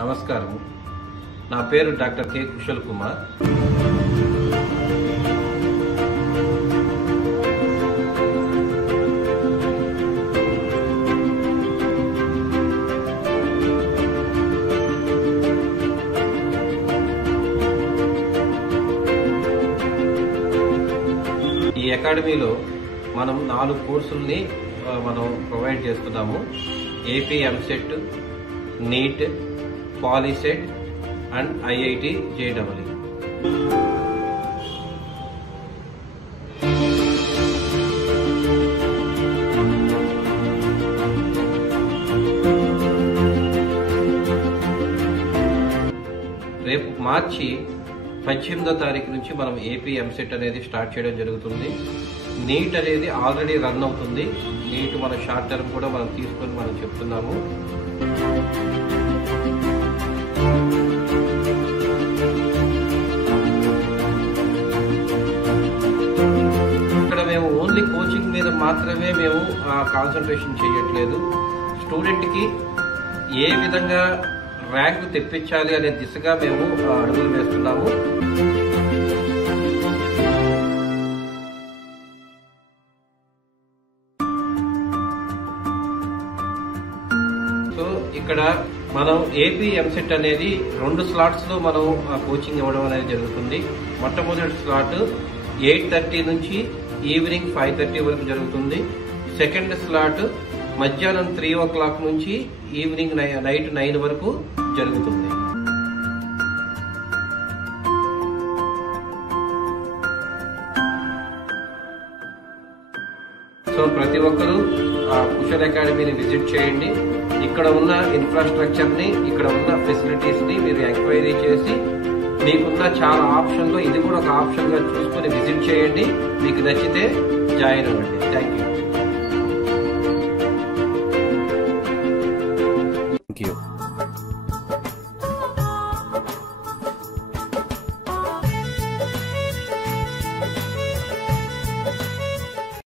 నమస్కారం. నా పేరు డాక్టర్ కె కుశల్ కుమార్. ఈ అకాడమీలో మనం 4 కోర్సుల్ని మనం ప్రొవైడ్ చేస్తున్నాము. AP EAMCET, NEET, POLYCET and IIT JEE. రేపు మార్చి 18వ తారీఖు నుంచి మనం ఏపీ ఎంసెట్ అనేది స్టార్ట్ చేయడం జరుగుతుంది. నీట్ అనేది ఆల్రెడీ రన్ అవుతుంది. నీట్ మన షార్ట్ టర్మ్ కూడా మనం తీసుకొని మనం చెప్తున్నాము. ఇక్కడ మేము ఓన్లీ కోచింగ్ మీద మాత్రమే మేము కాన్సన్ట్రేషన్ చేయట్లేదు. స్టూడెంట్కి ఏ విధంగా ర్యాంక్ తెప్పించాలి అనే దిశగా మేము అడుగులు వేస్తున్నాము. సో ఇక్కడ మనం ఏపీ ఎంసెట్ అనేది 2 స్లాట్స్ లో మనం కోచింగ్ ఇవ్వడం అనేది జరుగుతుంది. మొట్టమొదటి స్లాట్ 8:30 నుంచి ఈవినింగ్ 5:30 వరకు జరుగుతుంది. సెకండ్ స్లాట్ మధ్యాహ్నం 3 o'clock నుంచి ఈవినింగ్ నైట్ 9 వరకు జరుగుతుంది. సో ప్రతి ఒక్కరూ కుశల్ అకాడమీని విజిట్ చేయండి. ఇక్కడ ఉన్న ఇన్ఫ్రాస్ట్రక్చర్ ని, ఇక్కడ ఉన్న ఫెసిలిటీస్ ని మీరు ఎంక్వైరీ చేసి మీకున్న చాలా ఆప్షన్ లో ఇది కూడా ఒక ఆప్షన్ గా చూసుకొని విజిట్ చేయండి. మీకు నచ్చితే జాయిన్ అవ్వండి. Thank you.